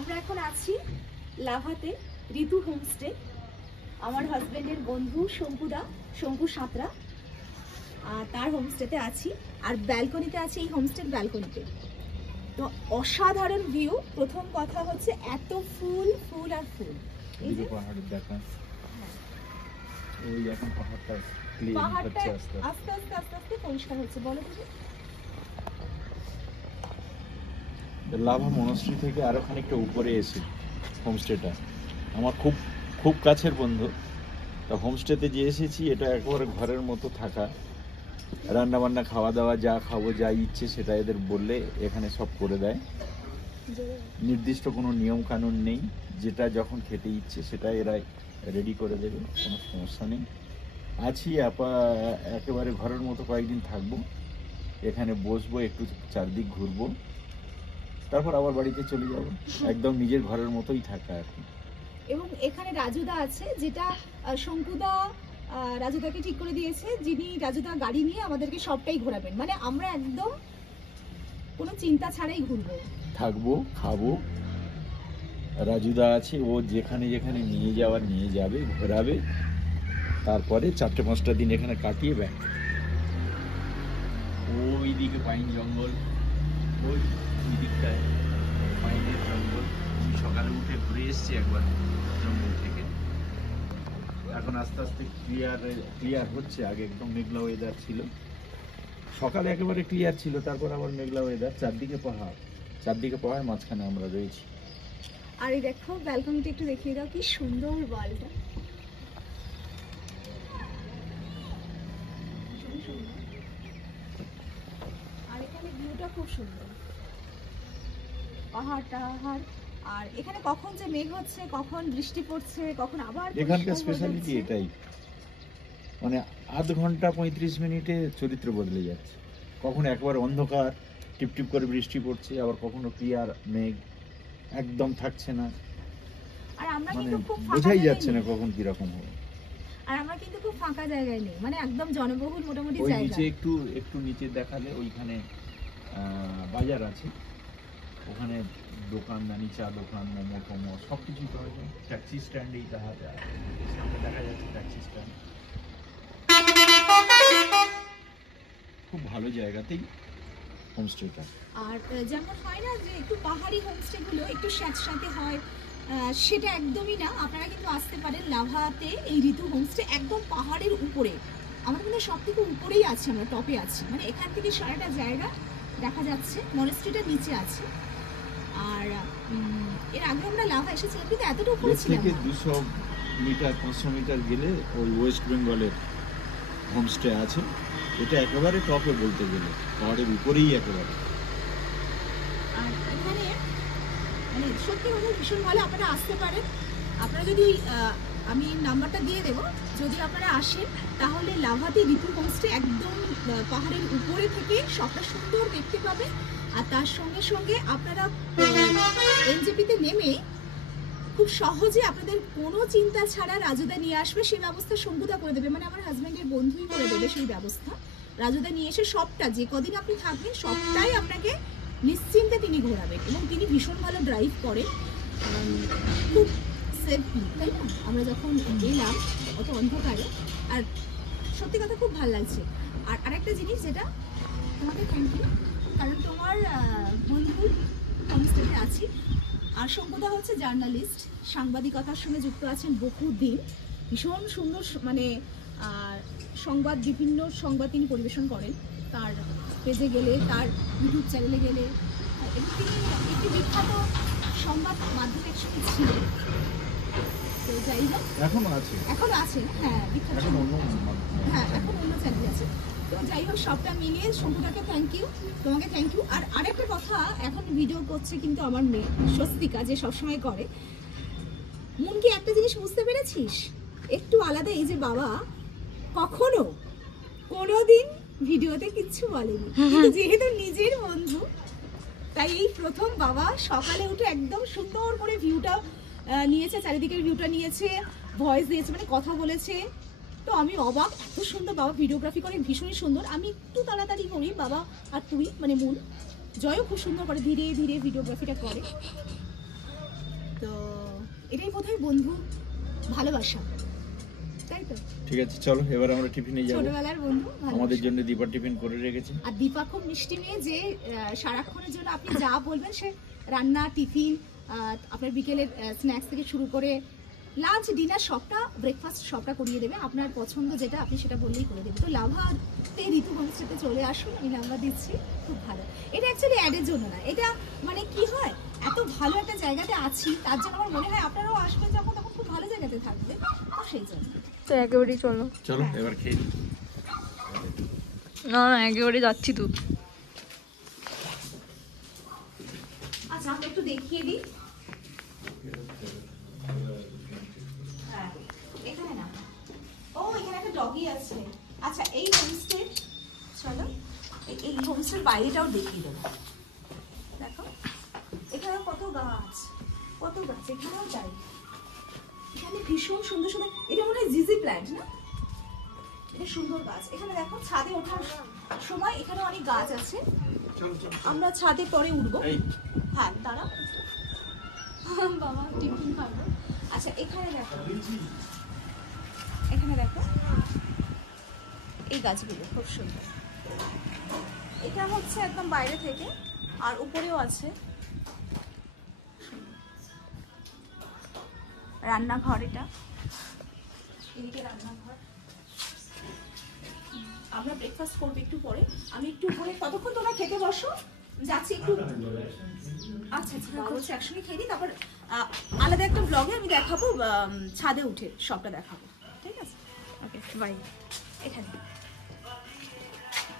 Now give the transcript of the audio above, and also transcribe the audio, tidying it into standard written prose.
আমরা এখন আছি লাভাতে ঋতু হোমস্টে। আমার হাজবেন্ডের বন্ধু শঙ্কু সাঁতরা, তার হোমস্টেতে আছি। আর ব্যালকনিতে আছি, এই হোমস্টের ব্যালকনিতে। তো অসাধারণ ভিউ। প্রথম কথা হচ্ছে এত ফুল ফুল আর ফুল। এই যে পাহাড়ের দেখা, ওই এখন পাহাড়টা আস্তে আস্তে আস্তে আস্তে পরিষ্কার হচ্ছে। বলো দেখি, লাভা মনস্ট্রি থেকে আরো খানিকটা উপরে এসে হোমস্টেটা আমার খুব খুব কাছের বন্ধু। তা হোমস্টেতে যে এসেছি, এটা একেবারে ঘরের মতো থাকা, রান্না বান্না খাওয়া দাওয়া যা খাবো যা ইচ্ছে সেটা এদের বললে এখানে সব করে দেয়। নির্দিষ্ট কোনো নিয়ম কানুন নেই, যেটা যখন খেতে ইচ্ছে সেটা এরা রেডি করে দেবে, কোনো সমস্যা নেই। আছি একেবারে ঘরের মতো কয়েকদিন থাকবো, এখানে বসবো, একটু চারদিক ঘুরবো, তারপর আবার বাড়িতে চলে যাব। একদম নিজের ঘরের মতোই থাকা আর কি। এবং এখানে রাজুদা আছে, যেটা শঙ্কুদা রাজুদাকে ঠিক করে দিয়েছে, যিনি রাজুদা গাড়ি নিয়ে আমাদেরকে সবটাই ঘোরাবেন। মানে আমরা একদম কোনো চিন্তা ছাড়াই ঘুরবো, থাকবো, খাবো। রাজুদা আছে, ও যেখানে যেখানে নিয়ে যাওয়ার নিয়ে যাবে, ঘোরাবে, তারপরে 4-5টা দিন এখানে কাটিয়ে ব্যাক। ওই দিকে পাইন জঙ্গল, ওই দিকটায় পাইনের জঙ্গল। আমি সকালে উঠে ঘুরে এসেছি একবার জঙ্গল থেকে। এখন আস্তে আস্তে ক্লিয়ার হচ্ছে। আগে একদম মেঘলা ওয়েদার ছিল, সকালে একেবারে ক্লিয়ার ছিল, তারপর আবার মেঘলা ওয়েদার। চারদিকে পাহাড়, মাঝখানে আমরা রয়েছি। আর এই দেখো ব্যালকনিটা একটু দেখিয়ে দাও, কি সুন্দর ওয়ালটা। আর এখানে ভিউটা খুব সুন্দর, পাহাড়। আর এখানে কখন যে মেঘ হচ্ছে, কখন বৃষ্টি পড়ছে, কখন আবার। এখানকার স্পেশালিটি এটাই, মানে আধ ঘন্টা 35 মিনিটে চরিত্র বদলে যাচ্ছে। কখনো একবার অন্ধকার টিপটিপ করে বৃষ্টি পড়ছে, আবার কখনো ক্লিয়ার মেঘ, একদম থাকছে না। আর আমরা মানে কিন্তু খুব বোঝাই যাচ্ছে না কখন কি রকম হবে। আর আমরা কিন্তু খুব ফাঁকা জায়গায় নেই, মানে একদম জনবহুল মোটামুটি ওই জায়গা। নিচে একটু নিচে দেখালে ওইখানে বাজার আছে, ওখানে দোকানদানি, চা দোকান, মোমো টোমো সবকিছুই পাওয়া যায়। ট্যাক্সি স্ট্যান্ড এই সামনে দেখা যাচ্ছে, ট্যাক্সি স্ট্যান্ড। খুব ভালো জায়গাতেই হোমস্টেটা। আর যেমন হয় না যে একটু পাহাড়ি হোমস্টে গুলো একটু স্যাঁতস্যাঁতে হয়, সেটা একদমই না। আপনারা কিন্তু আসতে পারেন লাভাতে, এই ঋতু হোমস্টে একদম পাহাড়ের উপরে। আমরা কিন্তু সব থেকে উপরেই আছি, আমরা টপে আছি, মানে এখান থেকে সারাটা জায়গা দেখা যাচ্ছে। মনেস্ট্রিটা নিচে আছে। আর এর আগে আমরা লাভা এসেছিলাম, কিন্তু এতটা উপরে ছিলাম না। 200 মিটার 500 মিটার গেলে ওই ওয়েস্ট বেঙ্গলের হোমস্টে আছে। এটা একেবারে টপে বলতে গেলে, পাহাড়ের উপরেই একেবারে। আর এখানে মানে সত্যি কথা ভীষণ ভালো, আপনারা আসতে পারেন। আপনারা যদি আমি নাম্বারটা দিয়ে দেবো, যদি আপনারা আসেন তাহলে লাভাতে ঋতু হোমস্টে একদম পাহাড়ের উপরে থেকে সবটা সুন্দর দেখতে পাবেন। আর তার সঙ্গে সঙ্গে আপনারা এনজেপিতে নেমে খুব সহজে আপনাদের কোনো চিন্তা ছাড়া রাজুদা নিয়ে আসবে, সেই ব্যবস্থা শঙ্কুদা করে দেবে। মানে আমার হাজব্যান্ডের বন্ধুই করে দেবে সেই ব্যবস্থা। রাজুদা নিয়ে এসে সবটা, যে কদিন আপনি থাকবেন সবটাই আপনাকে নিশ্চিন্তে তিনি ঘোরাবেন। এবং তিনি ভীষণ ভালো ড্রাইভ করেন, খুব সেফলি, তাই না? আমরা যখন এলাম অত অন্ধকারে, আর সত্যি কথা খুব ভালো লাগছে। আর আরেকটা জিনিস, যেটা তোমাকে থ্যাংক ইউ, কারণ তোমার বন্ধুর হোমস্টেতে আছি। আর শঙ্কুদা হচ্ছে জার্নালিস্ট, সাংবাদিকতার সঙ্গে যুক্ত আছেন বহুদিন। ভীষণ সুন্দর মানে সংবাদ, বিভিন্ন সংবাদ তিনি পরিবেশন করেন। তার পেজে গেলে, তার ইউটিউব চ্যানেলে গেলে, এবং তিনি একটি বিখ্যাত সংবাদ মাধ্যম একসঙ্গে ছিলেন। তো যাই হোক, এখনো আছে, হ্যাঁ, বিখ্যাত, হ্যাঁ, এখন অন্য চ্যানেল আছে। তো যাই হোক, সবটা মিলিয়ে শঙ্কুদাকে থ্যাংক ইউ, তোমাকে থ্যাংক ইউ। আর আরেকটা কথা, এখন ভিডিও করছে কিন্তু আমার মেয়ে স্বস্তিকা, যে সবসময় করে। মন কি একটা জিনিস বুঝতে পেরেছিস, একটু আলাদা। এই যে বাবা কখনো কোনোদিন ভিডিওতে কিচ্ছু বলেনি, কিন্তু যেহেতু নিজের বন্ধু, তাই এই প্রথম বাবা সকালে উঠে একদম সুন্দর করে ভিউটা নিয়েছে, চারিদিকের ভিউটা নিয়েছে, ভয়েস দিয়েছে, মানে কথা বলেছে। তো আমি অবাক, এত সুন্দর বাবা ভিডিওগ্রাফি করে, ভীষণই সুন্দর। আমি একটু তাড়াতাড়ি করি, বাবা আর তুই মানে মূল জয়ও খুব সুন্দর করে, ধীরে ধীরে ভিডিওগ্রাফিটা করে। এটাই বোধহয় বন্ধু, ভালোবাসা, তাই তো? ঠিক আছে, চলো এবার আমরা টিফিনে যাবো। ছোটবেলার বন্ধু, আমাদের ভালোবাসা। জন্য দীপা টিফিন করে রেখেছে। আর দীপা খুব মিষ্টি মেয়ে, যে সারাক্ষণের জন্য আপনি যা বলবেন সে রান্না, টিফিন, আপনার বিকেলের স্ন্যাক্স থেকে শুরু করে লাঞ্চ, ডিনার সবটা, ব্রেকফাস্ট সবটা করিয়ে দেবে। আপনার পছন্দ যেটা আপনি সেটা বললেই করে দেবে। তো লাভাতে ঋতু হোমস্টেতে চলে আসুন, আমি নাম্বার দিচ্ছি। খুব ভালো। এটা অ্যাকচুয়ালি অ্যাডের জন্য না, এটা মানে কি হয়, এত ভালো একটা জায়গাতে আছি তার জন্য আমার মনে হয় আপনারাও আসবেন যখন, তখন খুব ভালো জায়গাতে থাকবে, তো সেই জন্য। তো একেবারেই চলো। চলো এবার খেয়ে নিই। না না, একেবারেই যাচ্ছি তো। আচ্ছা, আমি একটু দেখিয়ে দিই। হ্যাঁ, এখানে না, ও এখানে একটা ডগি আছে। আচ্ছা, এই হোমস্টে, চলো এই হোমস্টের বাইরেটাও দেখিয়ে দেবো। দেখো এখানে কত গাছ, কত গাছ, এখানেও যাই। এখানে ভীষণ সুন্দর সুন্দর, এটা মনে হয় জিজি প্ল্যান্ট না, এটা সুন্দর গাছ। এখানে দেখো ছাদে ওঠার সময় এখানে অনেক গাছ আছে, আমরা ছাদে পরে উঠবো। এই হ্যাঁ, দাঁড়া বাবা, টিফিন খাবো। আচ্ছা, এখানে দেখো, এখানে দেখো এই গাছগুলো খুব সুন্দর। এটা হচ্ছে একদম বাইরে থেকে, আর উপরেও আছে রান্নাঘর। এটা এদিকে রান্নাঘর। আমরা ব্রেকফাস্ট করবো একটু পরে। আমি একটু উপরে, ততক্ষণ তোমরা খেতে বসো, যাচ্ছি একটু। আচ্ছা আচ্ছা, বাবা হচ্ছে একসঙ্গে খেয়ে নিই, তারপর আলাদা একটা ব্লগে আমি দেখাবো, ছাদে উঠে সবটা দেখাবো। ঠিক আছে, ওকে বাই। এখানে